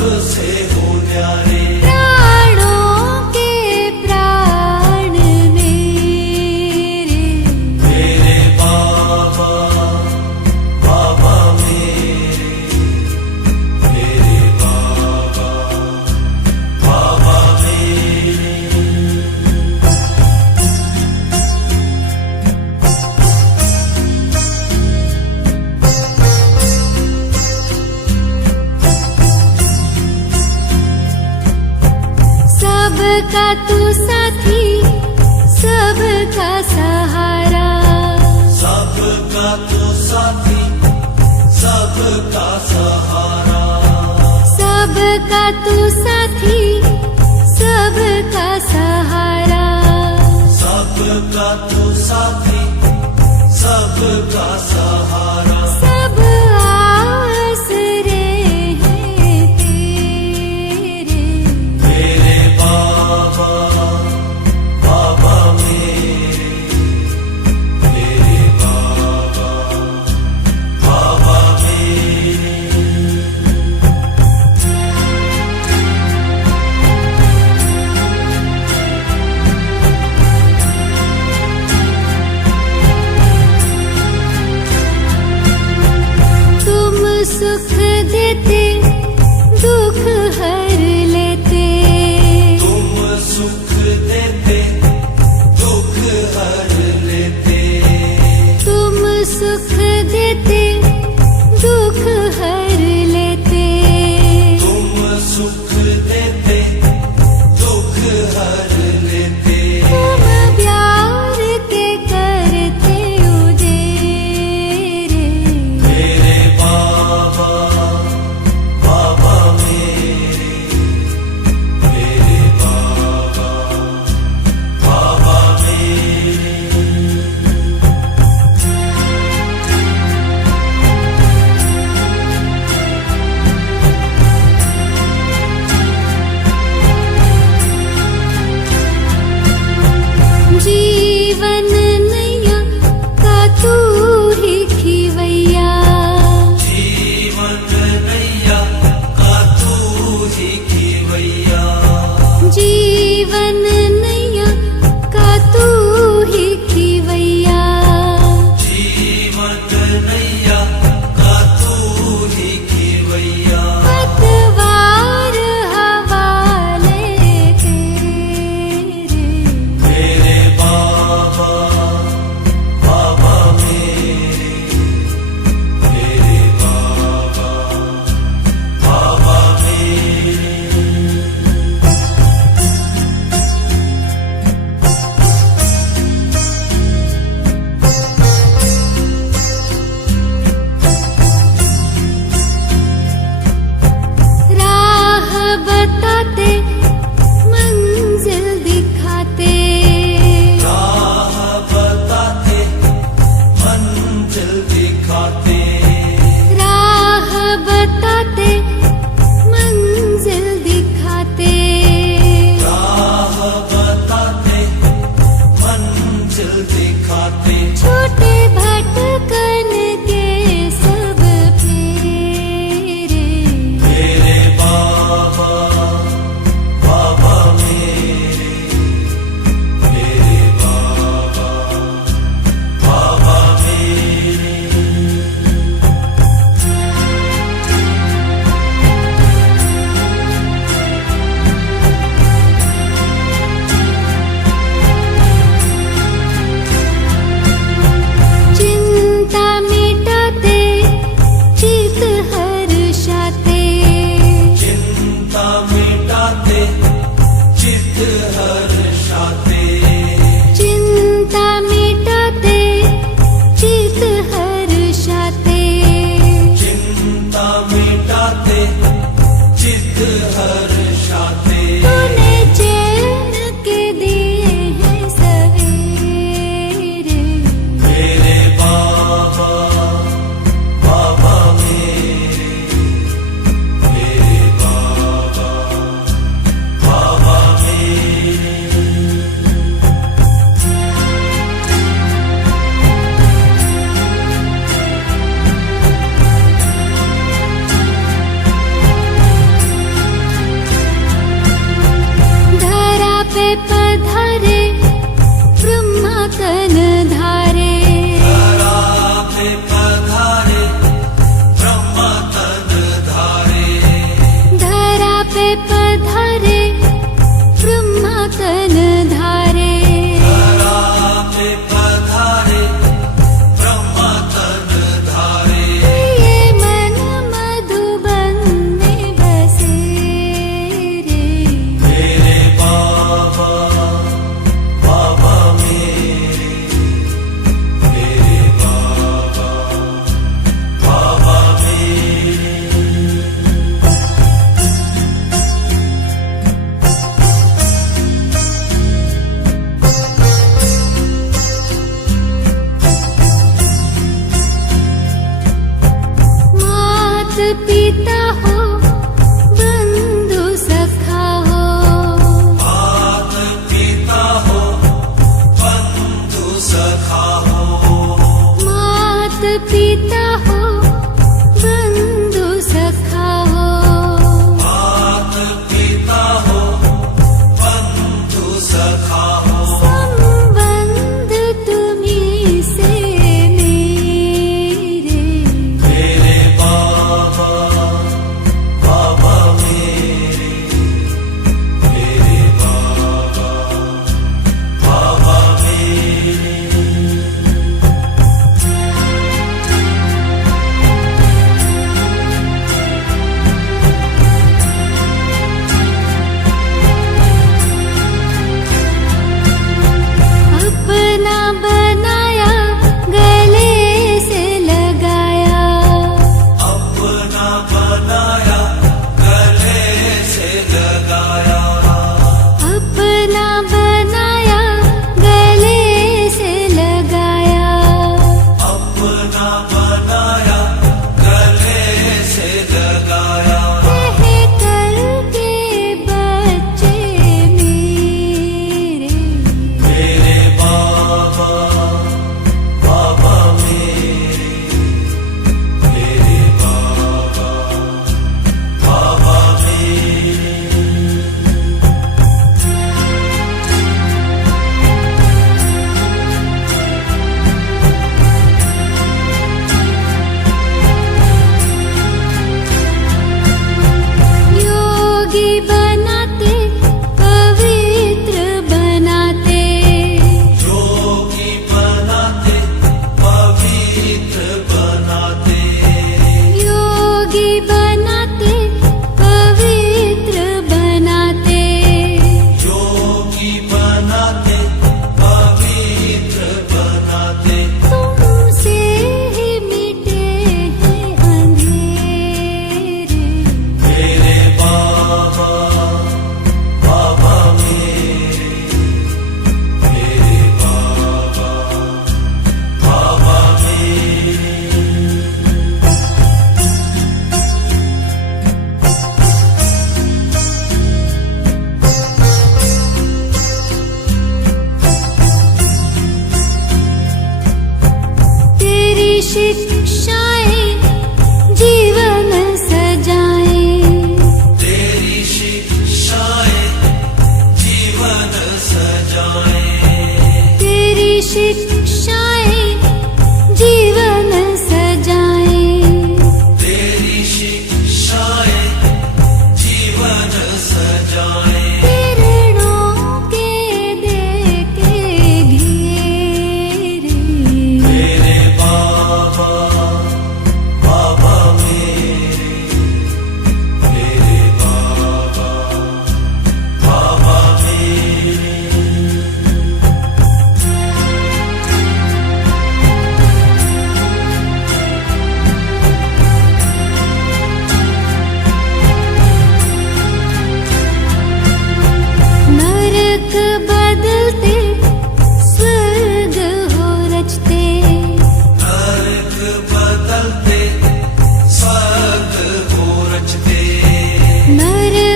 सबसे हो न्यारे। प्राणों के प्राण मेरे, मेरे बाबा, बाबा मेरे, मेरे बाबा, बाबा मेरे। सबका तू साथी, सबका सहारा, सबका तू साथी, सबका सहारा। सबका तू साथी, सबका सहारा। सबका तू साथी, सबका सहारा। सब आसरे हैं तेरे, मेरे बाबा, बाबा मेरे, मेरे बाबा, बाबा मेरे।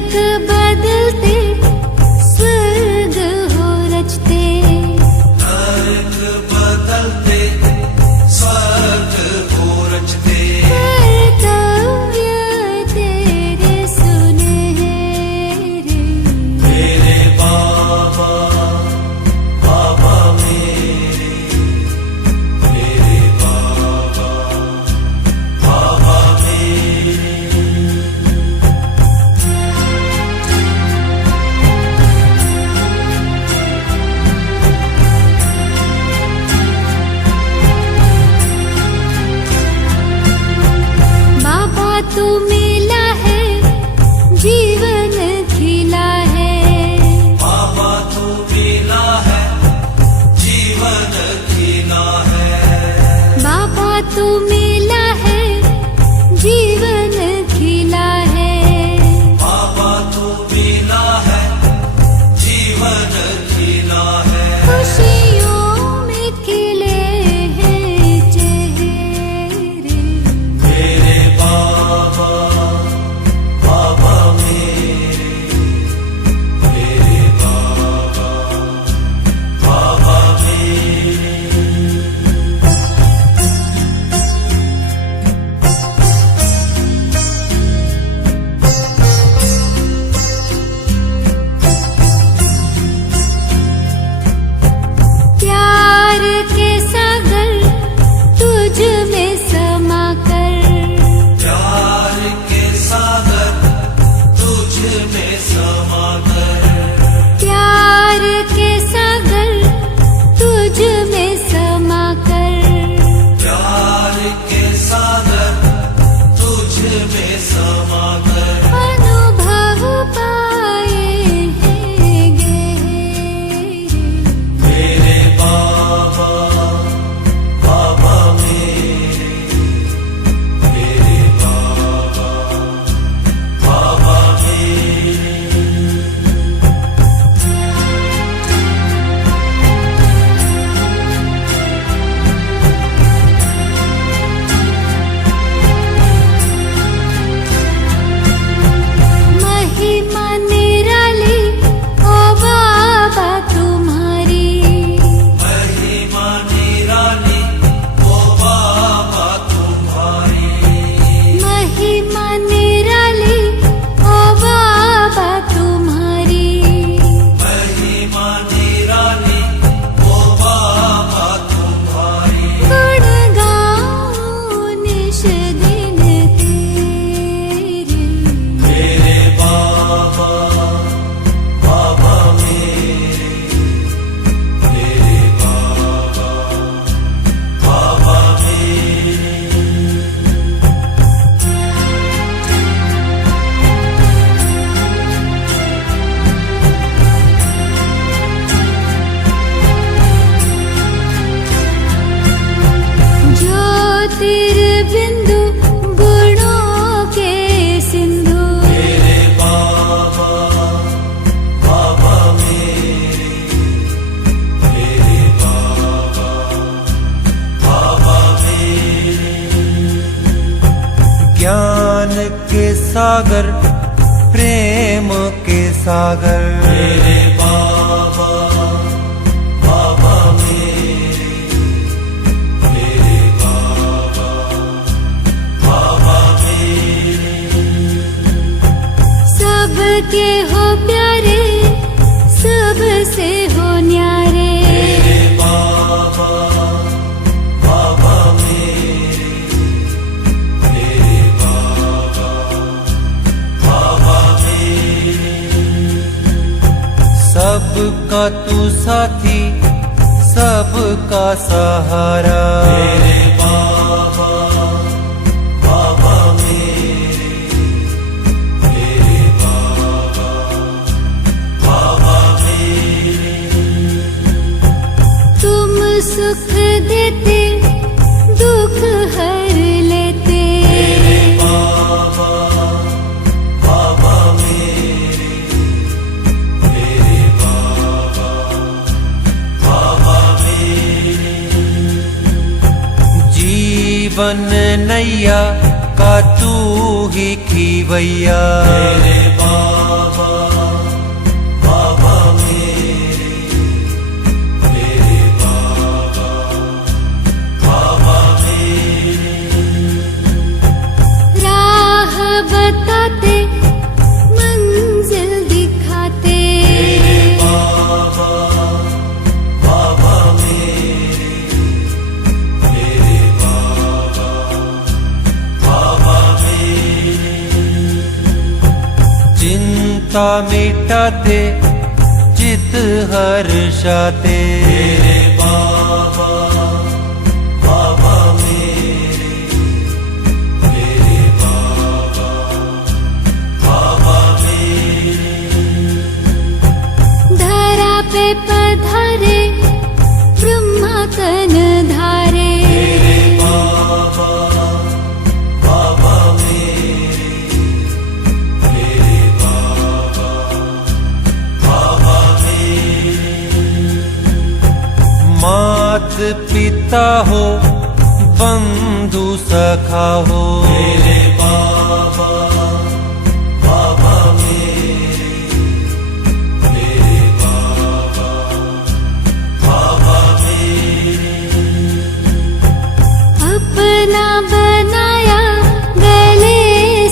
नरक बदलते स्वर्ग हो रचते, नरक बदलते स्वर्ग हो रचते। कर्तव्य तेरे सुनहरे, मेरे बाबा बाबा मेरे बाबा बाबा मेरे। बाबा तू मिला है जीवन खिला है, बाबा तू मिला है जीवन खिला है। बाबा तू मिला है जीवन खिला है, बाबा तू मिला है जीवन खिला है। खुशियों में खिले हैं चेहरे, मेरे बाबा बाबा मेरे बाबा बाबा मेरे। प्यार के सागर तुझ में समा कर, प्यार के सागर तुझ में समा कर। प्यार के सागर तुझ में समा कर, प्यार के सागर तुझ में समा कर। अनुभव पाए हैं गहरे, मेरे बाबा बाबा मेरे बाबा बाबा मेरे। महिमा निराली ओ बाबा तुम्हारी, महिमा निराली ओ बाबा तुम्हारी। महिमा निराली ओ बाबा तुम्हारी, महिमा निराली ओ बाबा तुम्हारी। गुण गाऊं निश दिन तेरे, मेरे बाबा बाबा मेरे बाबा बाबा मेरे। ज्योतिर्बिंदु गुणों के सिंधु, मेरे बाबा बाबा मेरे बाबा बाबा मेरे। ज्ञान के सागर प्रेम के सागर, मेरे बाबा बाबा मेरे बाबा बाबा मेरे। सबके हो प्यारे सबसे हो न्यारे, मेरे बाबा बाबा मेरे बाबा बाबा मेरे। सबका तू साथी सबका सहारा, मेरे बाबा बाबा मेरे बाबा बाबा मेरे। तुम सुख देते दुख हर लेते, मेरे बाबा बाबा मेरे बाबा बाबा मेरे। जीवन नैया का तू ही खीवैया, मेरे बाबा चिंता मिटाते चित हर्षाते मेरे बाबा बाबा मेरे बाबा बाबा मेरे धरा पे पधारे ब्रह्मा तन धारे मेरे बाबा बाबा मेरे बाबा बाबा मात पिता हो बंधु सखा हो मेरे बाबा बाबा मेरे बाबा बाबा अपना बनाया गले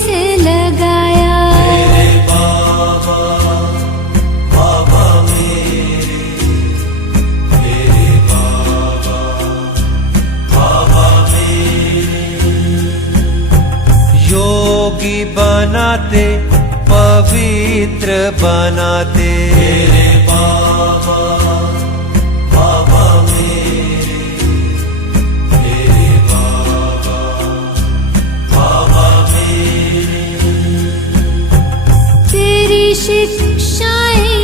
से लगाया मेरे बाबा बाबा मेरे बाबा बाबा योगी बनाते पवित्र बनाते मेरे बाबा बाबा मेरे बाबा बाबा तेरी शिक्षाएं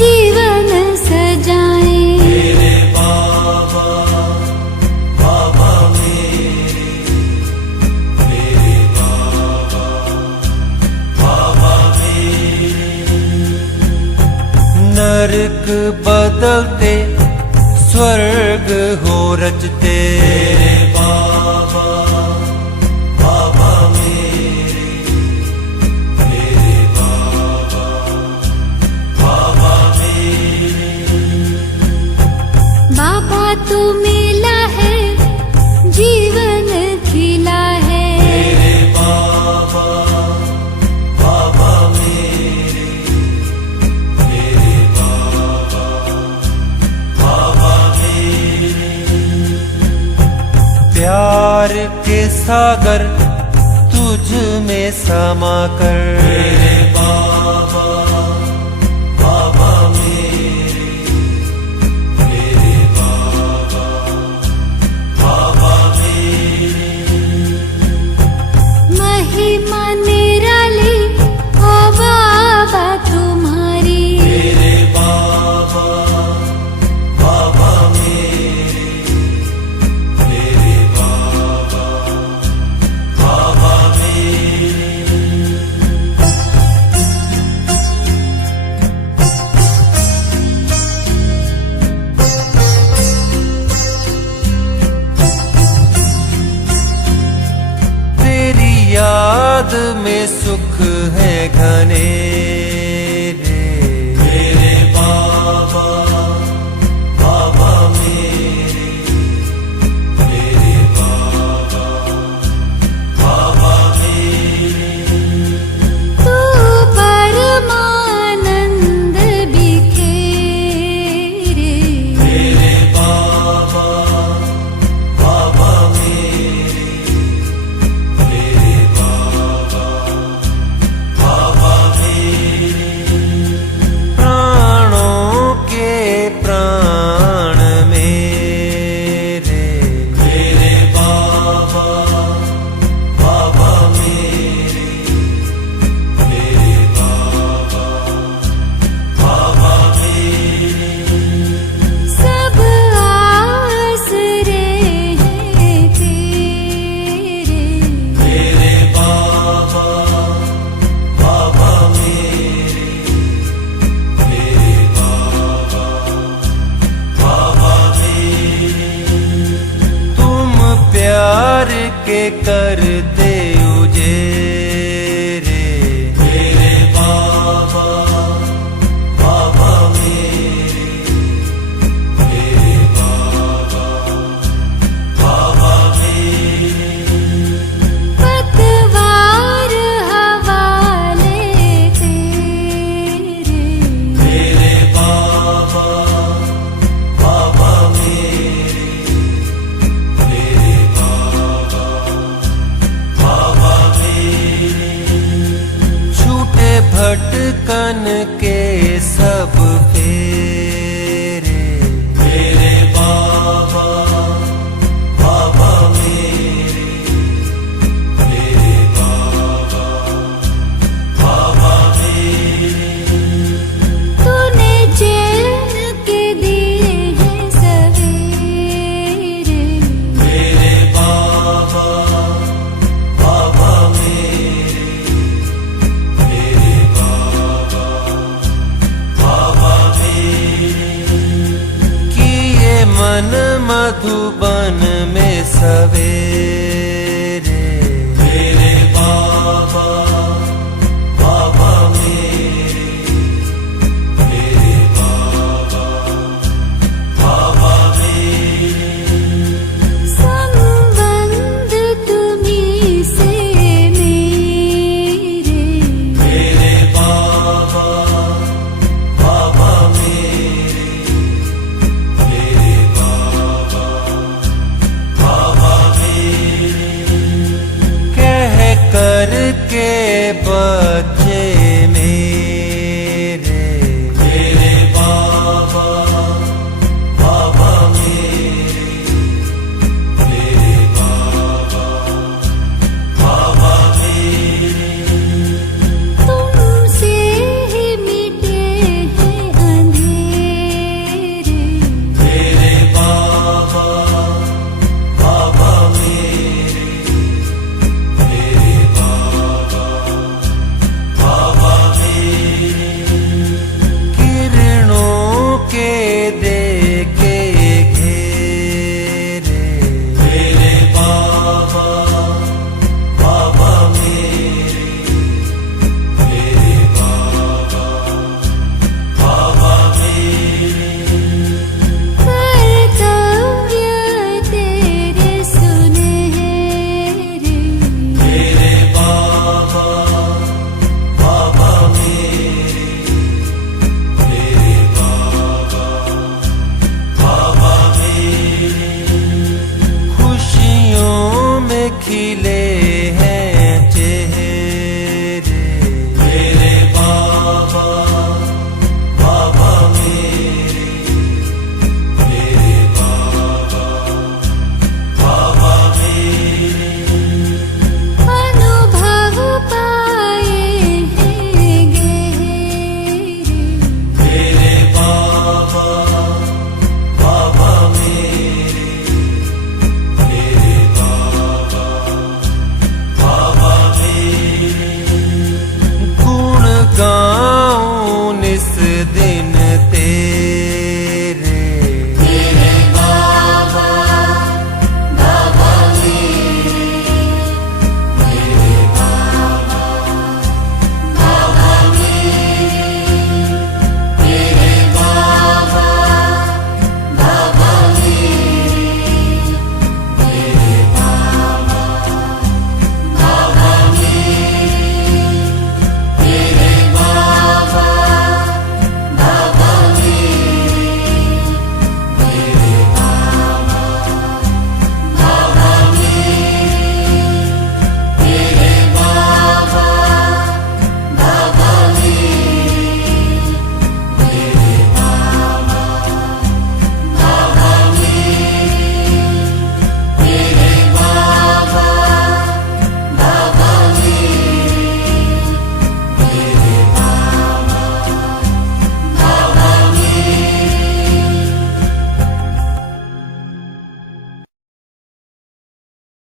जीवन सजाएं मेरे बाबा बाबा मेरे बाबा बाबा नरक बदलते स्वर्ग हो रचते मेरे बाबा बाबा मेरे बाबा बाबा बाबा तू मिला है जीवन खिला है मेरे बाबा बाबा मेरे बाबा बाबा प्यार के सागर तुझ में समा कर मेरे बाबा बाबा मेरे बाबा बाबा महिमा निराली ओ बाबा तुम्हारी मेरे बाबा बाबा मेरे बाबा बाबा तेरी याद में सुख है घने रे मेरे बाबा बाबा मेरे बाबा बाबा तू परमानंद बिखेरे मेरे बाबा बाबा मेरे बाबा बाबा प्राणों के प्राण मेरे मेरे बाबा बाबा मेरे बाबा बाबा सब आसरे हैं तेरे मेरे बाबा बाबा मेरे बाबा बाबा तुम प्यार के करते उजेरे मेरे बाबा बाबा मेरे बाबा बाबा पतवार हवाले तेरे मेरे बाबा बाबा मेरे बाबा धड़कन के सब फेरे। मेरे बाबा बाबा मेरे बाबा बाबा मेरे। तूने चैन के दिए हैं सवेरे। मेरे बाबा बाबा मेरे बाबा बाबा मेरे। किए मन मधुबन में सवेरे।